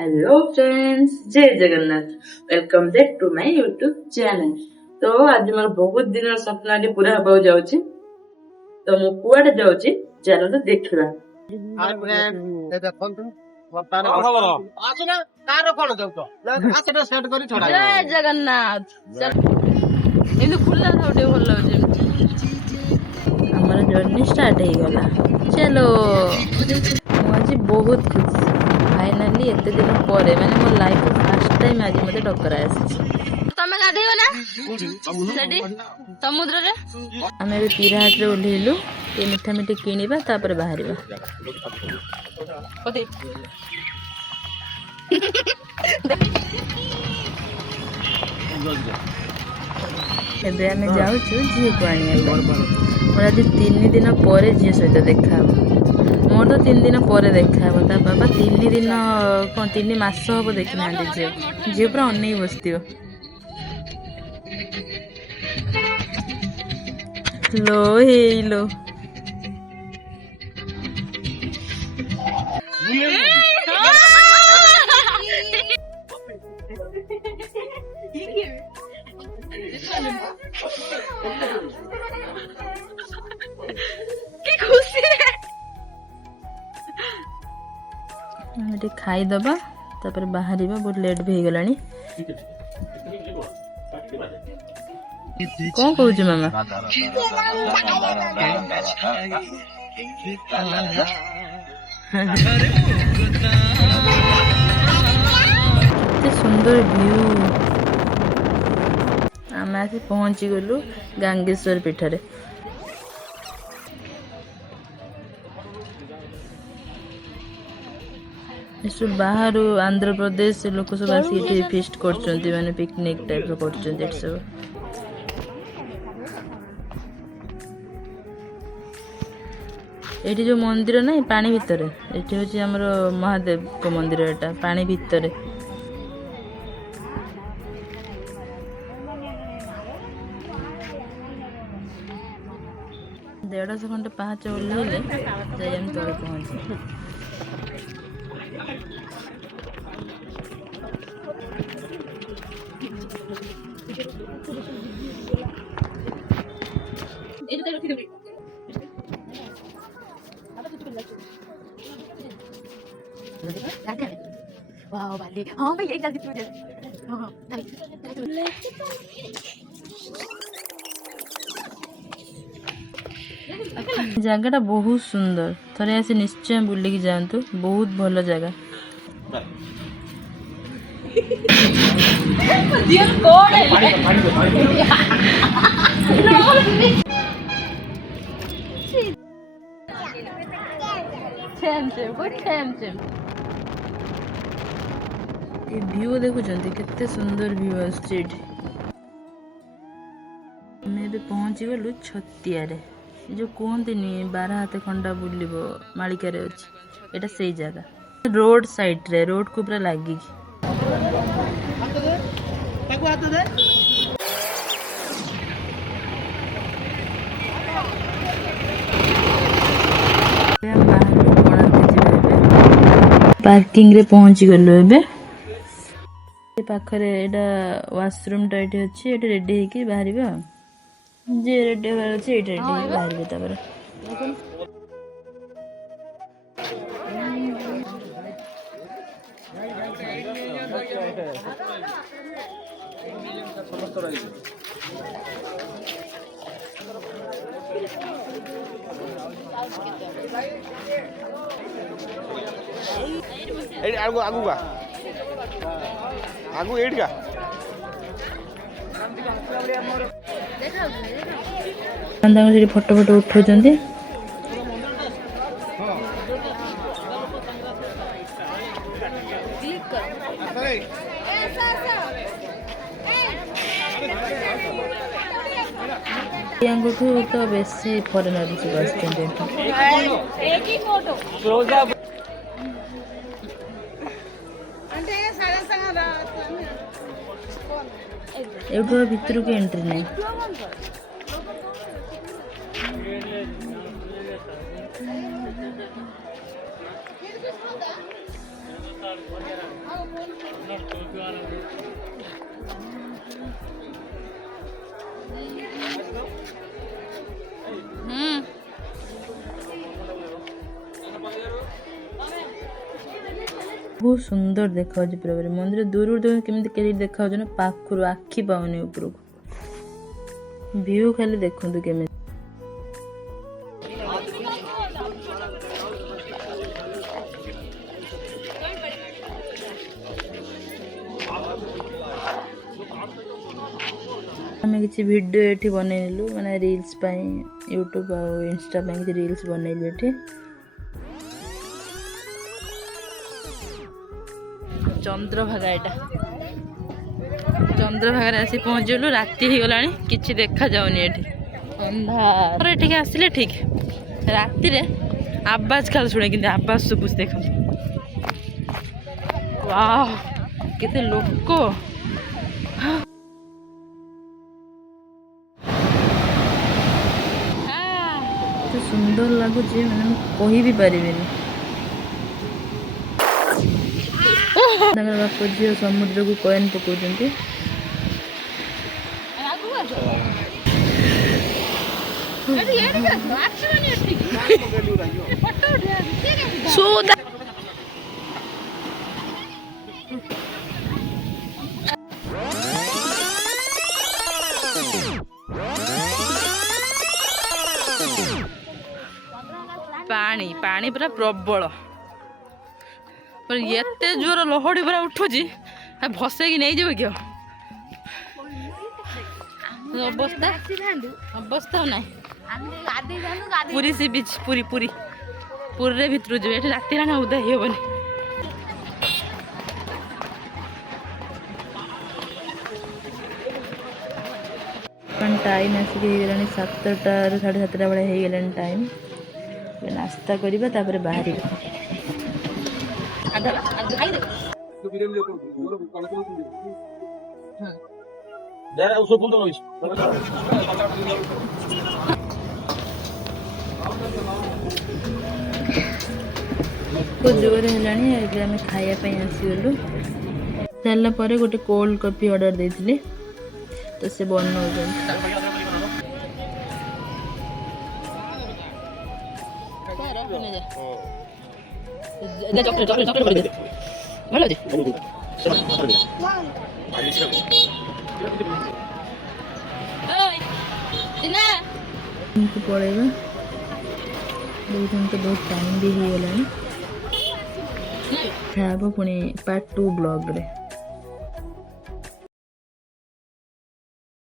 Hello friends, जय Jagannath. Welcome back to my YouTube channel. तो आज मोर बहुत दिन स्वप्न पूरा हवा जाउची, तो मु कुआडे जाउची चलो तो देखिबा। हाय फ्रेंड, ए देखंतु वर्तमान आसुना कार कोन जाउतो आसेटा सेट करी छोड़ा जय जगन्नाथ। एनु खुला थोड़े भल लागे हमर जर्नी स्टार्ट हे गला। चलो आज बहुत खुशी फाइनली एते दिन परे माने मोर लाइफ फर्स्ट टाइम आज मते टक्कर आसी। तमे गाधेयो ना सेडी समुद्र रे हमें भी पिराहाट रे ओल्हेलु के मिठा मिठी किनिबा तापर बाहरिबा कथि एबे आमे जाउछु झियो को आनिया मोर आज 3 दिन परे झियो सहित देखा मोर तो 3 दिन परे देखा ता बाबा 3 दिन कोन 3 मास हबो देखि ना झियो झियो पूरा अनै बसतियो लो हेलो की खुशी है हम खाई दबा तापर बाहरिबा बहुत लेट भी गलानी कौन कहूँ मामा केते सुंदर व्यू आम आसी पहुंची गलु गांगेश्वर पीठरे सब बाहर आंध्र प्रदेश लोक सब आसी फिस्ट करछंती माने पिकनिक टाइप रो करछंती एट सब एठी जो मंदिर ना पानी भितर एठी होची हमर महादेव को मंदिर एटा पानी भितर 150 घंटे पाँच ओल्हेले जाई हम तले पहुंचे वाओ बाली हां भाई एक जल्दी तू हां जगह बहुत सुंदर थरे आसी निश्चय बुलिकी जातु बहुत भल जगह व्यू देखुं केते सुंदर व्यू आछे पहुंची गलु छतिया रे जो कहते 12 हाथ खंडा बुलिब मालिका रे अछि एटा सही जगह रोड साइड रे रोड को पूरा लागी पार्किंग रे पहुंची गलु एबे पाखरे एटा वाशरूम टाइट अछि एटा रेडी हेकी बाहरिबा जे रेडी होर अछि एटा रेडी बाहरिबे तापर ए आगु आगु का आगु एड का फोटो फोटो उठो तो बेसी फॉरेनर भितर को एंट्री नहीं बहुत सुंदर देखा पूरा मंदिर दूर दूर केमी क्लियर देखा ना पाखर आखि पाऊनी उपरक व्यू खाली देखु केमी आम किसी वीडियो ये बनइलु माने रील्स यूट्यूब और इंस्टा किसी रील्स बनइलु ये चंद्रभागा एटा चंद्रभागा आसी पहुँचलु राति हो गला कि देखा जाऊनी अंधार ये आसिले ठीक राति रे आवाज खाल शुणे कि आवाज सुबुच देख वाह केते लोक सुंदर लगुच मैंने कही भी पारिनी बाप झील समुद्र को कॉइन पकाउछन्ति पानी पानी पूरा प्रबल पर एते जोर लहड़ी पूरा उठुची भसे कि नहीं जीव क्या अवस्था अवस्था ना पूरी सी बीच पूरी पूरी पूरे भितर जी ये राति ना उदा ही हेबनी टाइम आसिक हो 7टा 7:30 बेले हो गला टाइम नास्ता करवा तापर बाहर जोर है आम खायापी आसीगलु सारापर गोटे कोल्ड कॉफी ऑर्डर देती तो से बनाऊ पड़ेगा तो बहुत टाइम भी हो गला पुणी पार्ट 2 ब्लॉग रे।